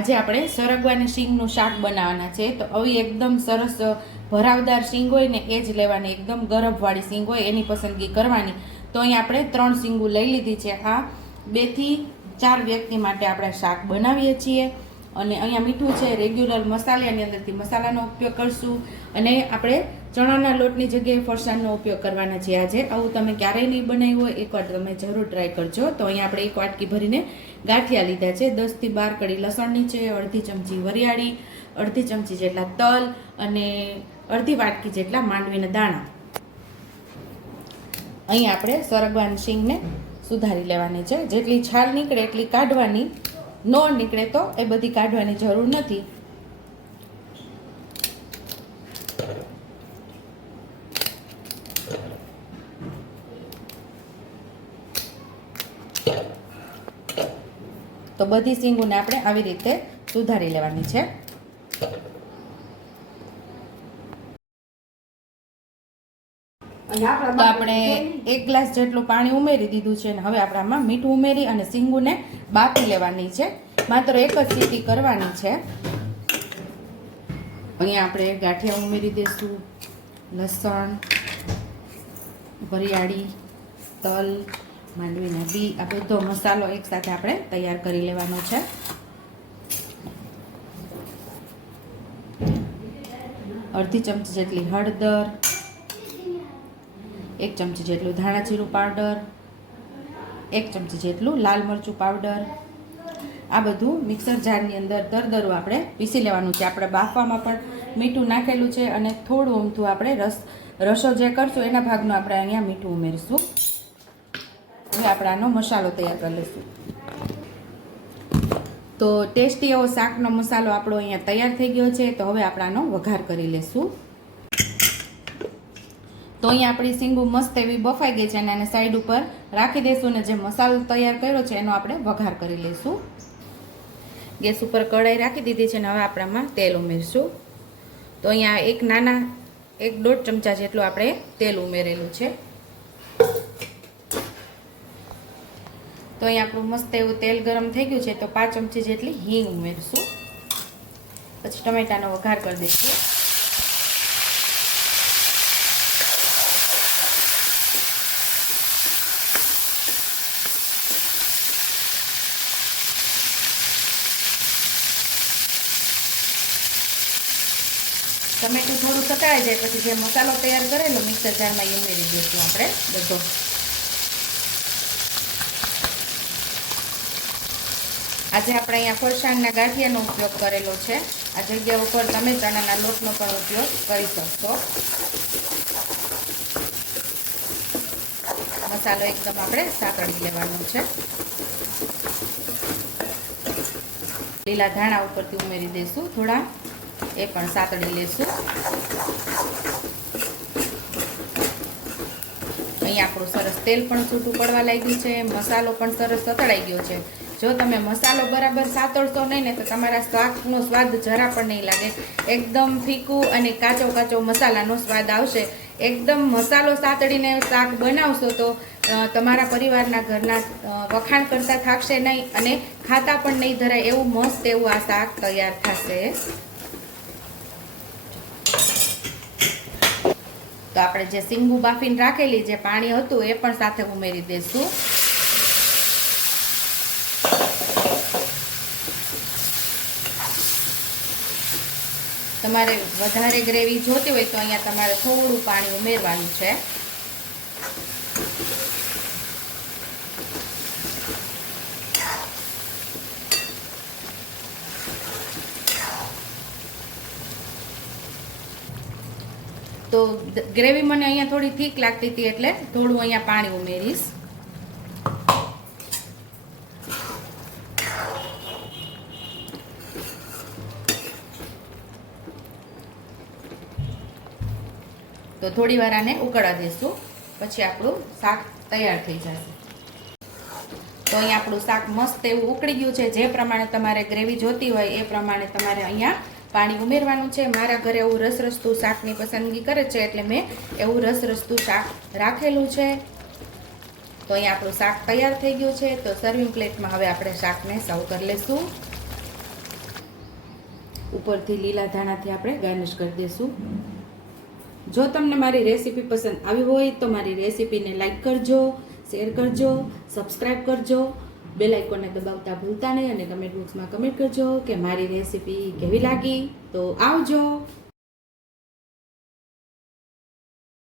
આજે આપણે સરગવાની શીંગનું શાક બનાવવાના છે. તો આવી એકદમ સરસ ભરાવદાર શીંગ હોય ને એ જ લેવાની, એકદમ ગરબવાળી શીંગ હોય એની પસંદગી કરવાની. તો અહીંયા આપણે 3 શીંગું લઈ લીધી છે. આ 2 થી 4 વ્યક્તિ માટે આપણે શાક બનાવીએ છીએ. અને અહીંયા મીઠું છે, રેગ્યુલર મસાલાની અંદરથી મસાલાનો ઉપયોગ કરશું. અને આપણે ચણાના લોટની જગ્યાએ ફરસાણનો ઉપયોગ કરવાના છે આજે. આવું તમે ક્યારેય નહીં બનાવ્યું હોય, એકવાર તમે જરૂર ટ્રાય કરજો. તો અહીંયા આપણે 1 વાટકી ભરીને ગાંઠિયા લીધા છે. 10 થી 12 કળી લસણની છે, અડધી ચમચી વરિયાળી, અડધી ચમચી જેટલા તલ અને અડધી વાટકી જેટલા માંડવીના દાણા. અહીં આપણે સરગવાની શીંગને સુધારી લેવાની છે. જેટલી છાલ નીકળે એટલી કાઢવાની, ન નીકળે તો એ બધી કાઢવાની જરૂર નથી. તો બધી શીંગોને આપણે આવી રીતે સુધારી લેવાની છે. તો આપણે 1 ગ્લાસ જેટલું પાણી ઉમેરી દીધું છે અને હવે આપણે આમાં મીઠું ઉમેરી અને શીંગુને બાફી લેવાની છે. માત્ર 1 જ સીટી કરવાની છે. અહીંયા આપણે ગાંઠિયા ઉમેરી દઈશું, લસણ, વરિયાળી, તલ, માંડવીના બી, આ બધો મસાલો એકસાથે આપણે તૈયાર કરી લેવાનો છે. અડધી ચમચી જેટલી હળદર, 1 ચમચી જેટલું ધાણા જીરું પાવડર, 1 ચમચી જેટલું લાલ મરચું પાવડર. આ બધું મિક્સર જારની અંદર દરદરું આપણે પીસી લેવાનું છે. આપણે બાફવામાં પણ મીઠું નાખેલું છે અને થોડું અમથું આપણે રસો જે કરશું એના ભાગનું આપણે અહીંયા મીઠું ઉમેરીશું. હવે આપણે આનો મસાલો તૈયાર કરી લઈશું. તો ટેસ્ટી એવો શાકનો મસાલો આપણો અહીંયા તૈયાર થઈ ગયો છે. તો હવે આપણે આનો વઘાર કરી લઈશું. તો અહીંયા આપણી શીંગું મસ્ત એવી બફાઈ ગઈ છે અને આને સાઈડ ઉપર રાખી દઈશું અને જે મસાલો તૈયાર કર્યો છે એનો આપણે વઘાર કરી લઈશું. ગેસ ઉપર કઢાઈ રાખી દીધી છે અને હવે આપણે આમાં તેલ ઉમેરીશું. તો અહીંયા 1.5 ચમચા જેટલું આપણે તેલ ઉમેરેલું છે. તો અહીંયા આપણું મસ્ત એવું તેલ ગરમ થઈ ગયું છે. તો 5 ચમચી જેટલી હિંગ ઉમેરીશું. પછી ટમેટાનો વઘાર કરી દઈશું. ટમેટું થોડું સકાઈ જાય પછી જે મસાલો તૈયાર કરેલો મિક્સર જારમાં એ ઉમેરી દઈશું આપણે બધો. આજે આપણે અહીંયા ફરસાણના ગાંઠિયાનો ઉપયોગ કરેલો છે. આ જગ્યા ઉપર તમે ચણાના લોટનો પણ ઉપયોગ કરી શકશો. મસાલો એકદમ આપણે સાતળી લેવાનો છે. લીલા ધાણા ઉપરથી ઉમેરી દઈશું થોડા, એ પણ સાતળી લેશું. અહીં આપણું સરસ તેલ પણ છૂટું પડવા લાગ્યું છે, મસાલો પણ સરસ સતળાઈ ગયો છે. જો તમે મસાલો બરાબર સાતળશો નહીં ને તો તમારા શાકનો સ્વાદ જરા પણ નહીં લાગે. એકદમ ફીકું અને કાચો કાચો મસાલાનો સ્વાદ આવશે. એકદમ મસાલો સાતળીને શાક બનાવશો તો તમારા પરિવારના ઘરના વખાણ કરતા થાકશે નહીં અને ખાતા પણ નહીં ધરાય એવું મસ્ત એવું આ શાક તૈયાર થશે. તો આપણે જે શીંગું બાફીને રાખેલી જે પાણી હતું એ પણ સાથે ઉમેરી દઈશું. તમારે વધારે ગ્રેવી જોતી હોય તો અહીંયા તમારે થોડું પાણી ઉમેરવાનું છે. તો ગ્રેવી મને અહીંયા થોડી થીક લાગતી હતી એટલે થોડું અહીંયા પાણી ઉમેરીશ. તો થોડી વાર આને ઉકળવા દઈશું, પછી આપણું શાક તૈયાર થઈ જશે. તો અહીંયા આપણું શાક મસ્ત એવું ઉકળી ગયું છે. જે પ્રમાણે તમારે ગ્રેવી જોતી હોય એ પ્રમાણે તમારે અહીંયા પાણી ઉમેરવાનું છે. મારા ઘરે એવું રસરસતું શાકની પસંદગી કરે છે એટલે મેં એવું રસરસતું શાક રાખેલું છે. તો અહીંયા આપણું શાક તૈયાર થઈ ગયું છે. તો સર્વિંગ પ્લેટમાં હવે આપણે શાકને સર્વ કરી લઈશું. ઉપરથી લીલા ધાણાથી આપણે ગાર્નિશ કરી દઈશું. જો તમને મારી રેસીપી પસંદ આવી હોય તો મારી રેસીપીને લાઈક કરજો, શેર કરજો, સબસ્ક્રાઈબ કરજો, બેલ આઇકોનને દબાવતા ભૂલતા નહીં અને કમેન્ટ બોક્સમાં કમેન્ટ કરજો કે મારી રેસીપી કેવી લાગી. તો આવજો.